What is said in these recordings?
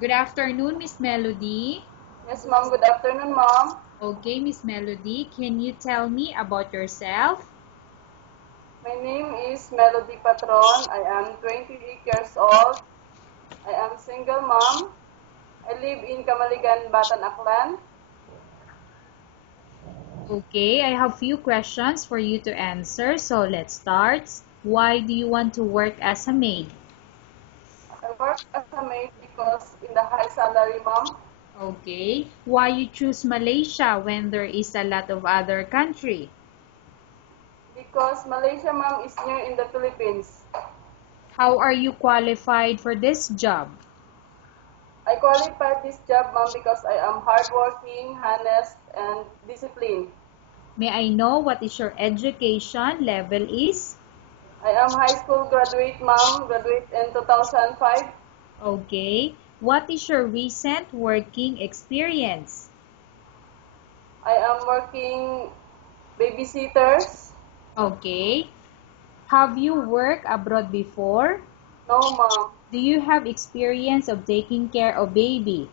Good afternoon, Miss Melody. Yes, ma'am. Good afternoon, ma'am. Okay, Miss Melody, can you tell me about yourself? My name is Melody Patron. I am 28 years old. I am single mom. I live in Kamaligan, Batan, Aklan. Okay, I have few questions for you to answer, so let's start. Why do you want to work as a maid? I work as a maid because in the high salary, ma'am. Okay, why you choose Malaysia when there is a lot of other country? Because Malaysia, ma'am, is near in the Philippines. How are you qualified for this job? I qualified this job, ma'am, because I am hardworking, honest, and disciplined. May I know what is your education level is? I am high school graduate, ma'am, graduate in 2005. Okay, what is your recent working experience? I am working babysitters. Okay, have you worked abroad before? No, ma'am. Do you have experience of taking care of baby?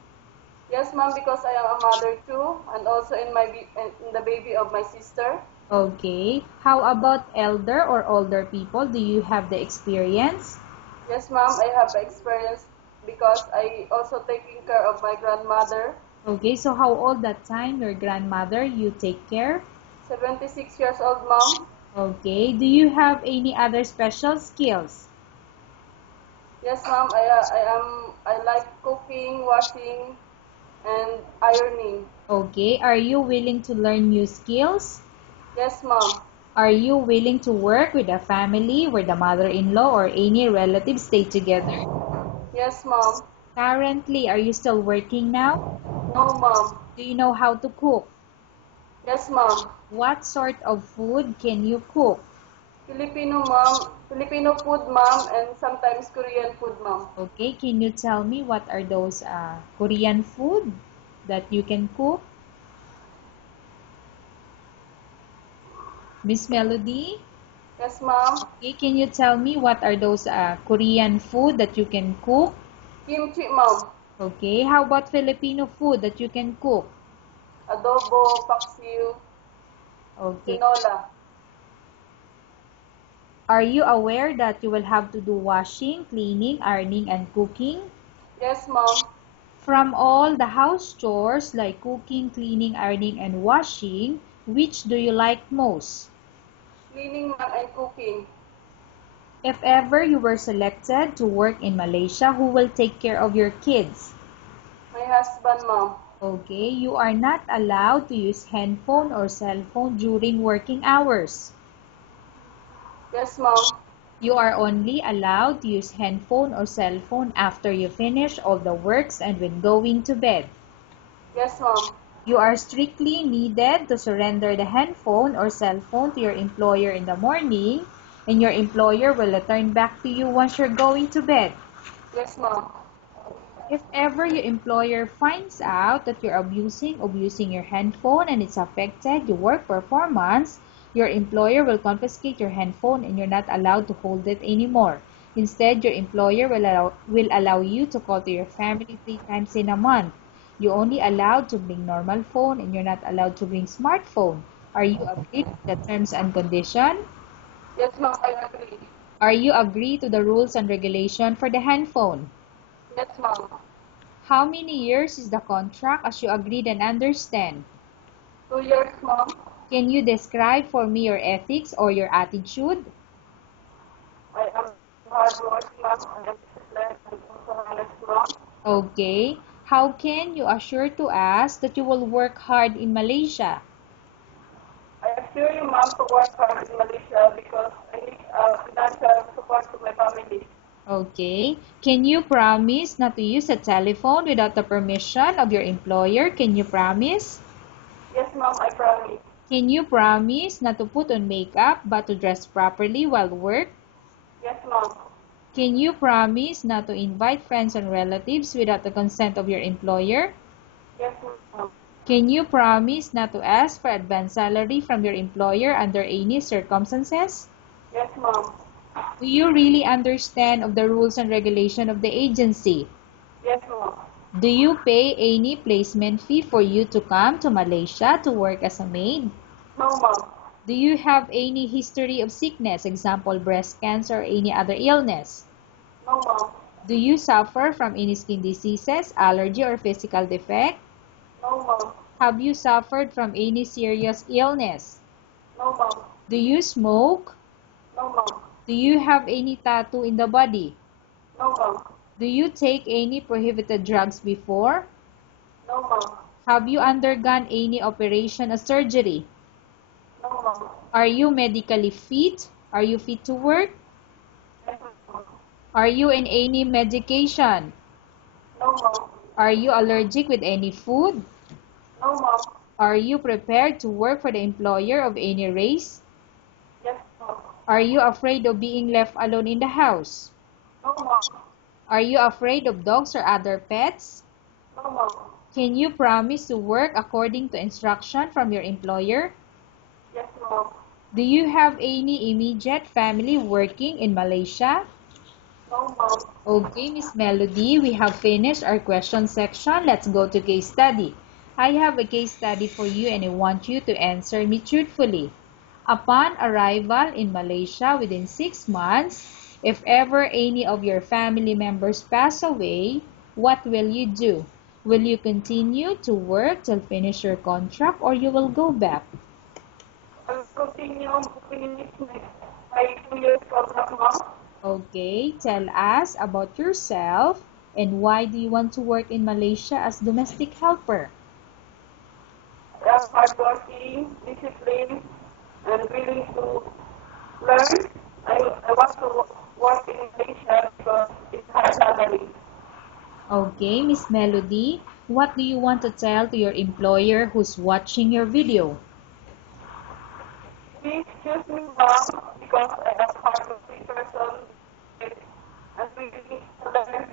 Yes, ma'am, because I am a mother too, and also in the baby of my sister. Okay. How about elder or older people? Do you have the experience? Yes, ma'am, I have experience because I also taking care of my grandmother, Okay, so how old that time your grandmother you take care? 76 years old, ma'am. Okay. Do you have any other special skills? Yes, ma'am, I like cooking, washing, and ironing. Okay. Are you willing to learn new skills? Yes, ma'am. Are you willing to work with a family where the mother-in-law or any relatives stay together? Yes, ma'am. Currently, are you still working now? No, ma'am. Do you know how to cook? Yes, ma'am. What sort of food can you cook? Filipino, ma'am. Filipino food, ma'am, and sometimes Korean food, ma'am. Okay, can you tell me what are those Korean food that you can cook? Miss Melody? Yes, ma'am. Okay, can you tell me what are those Korean food that you can cook? Kimchi, ma'am. Okay, how about Filipino food that you can cook? Adobo, paksiw, Okay. tinola. Are you aware that you will have to do washing, cleaning, ironing, and cooking? Yes, ma'am. From all the house chores like cooking, cleaning, ironing, and washing, which do you like most? Cleaning, ma'am, and cooking. If ever you were selected to work in Malaysia, who will take care of your kids? My husband, ma'am. Okay, you are not allowed to use handphone or cell phone during working hours. Yes, ma'am. You are only allowed to use handphone or cell phone after you finish all the works and when going to bed. Yes, ma'am. You are strictly needed to surrender the handphone or cell phone to your employer in the morning, and your employer will return back to you once you're going to bed. Yes, ma'am. If ever your employer finds out that you're abusing or using your handphone and it's affected your work performance, your employer will confiscate your handphone and you're not allowed to hold it anymore. Instead, your employer will allow you to call to your family 3 times in a month. You're only allowed to bring normal phone and you're not allowed to bring smartphone. Are you agree to the terms and condition? Yes, ma'am, I agree. Are you agree to the rules and regulation for the handphone? Yes, ma'am. How many years is the contract as you agreed and understand? 2 years, ma'am. Can you describe for me your ethics or your attitude? I am hardworking, ma'am. I am disciplined and also honest, ma'am. Okay. How can you assure to us that you will work hard in Malaysia? I assure you, ma'am, to work hard in Malaysia because I need financial support to my family. Okay. Can you promise not to use a telephone without the permission of your employer? Can you promise? Yes, ma'am, I promise. Can you promise not to put on makeup but to dress properly while work? Yes, ma'am. Can you promise not to invite friends and relatives without the consent of your employer? Yes, ma'am. Can you promise not to ask for advance salary from your employer under any circumstances? Yes, ma'am. Do you really understand of the rules and regulation of the agency? Yes, ma'am. Do you pay any placement fee for you to come to Malaysia to work as a maid? No, ma'am. Do you have any history of sickness, example breast cancer or any other illness? No, ma'am. Do you suffer from any skin diseases, allergy or physical defect? No, ma'am. Have you suffered from any serious illness? No, ma'am. Do you smoke? No, ma'am. Do you have any tattoo in the body? No, ma'am. Do you take any prohibited drugs before? No, ma'am. Have you undergone any operation or surgery? No, ma'am. Are you medically fit? Are you fit to work? Yes, ma'am. Are you in any medication? No, ma'am. Are you allergic with any food? No, ma'am. Are you prepared to work for the employer of any race? Yes, ma'am. Are you afraid of being left alone in the house? No, ma'am. Are you afraid of dogs or other pets? No, ma'am. Can you promise to work according to instruction from your employer? Yes, ma'am. Do you have any immediate family working in Malaysia? No, ma'am. Okay, Miss Melody, we have finished our question section. Let's go to case study. I have a case study for you and I want you to answer me truthfully. Upon arrival in Malaysia within 6 months, if ever any of your family members pass away, what will you do? Will you continue to work till finish your contract or you will go back? I'll continue to finish my 2 years contract, ma'am. Okay, tell us about yourself and why do you want to work in Malaysia as domestic helper? I am hardworking, disciplined, and willing to learn. I want to work in Malaysia because it's high salary. Okay, Miss Melody, what do you want to tell to your employer who's watching your video? Please choose me, ma'am, because I am hardworking person and willing to learn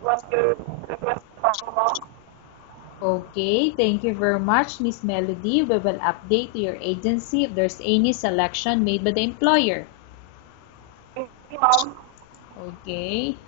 what you request from ma'am. Okay, thank you very much, Miss Melody. We will update to your agency if there's any selection made by the employer. Thank you, ma'am. Okay.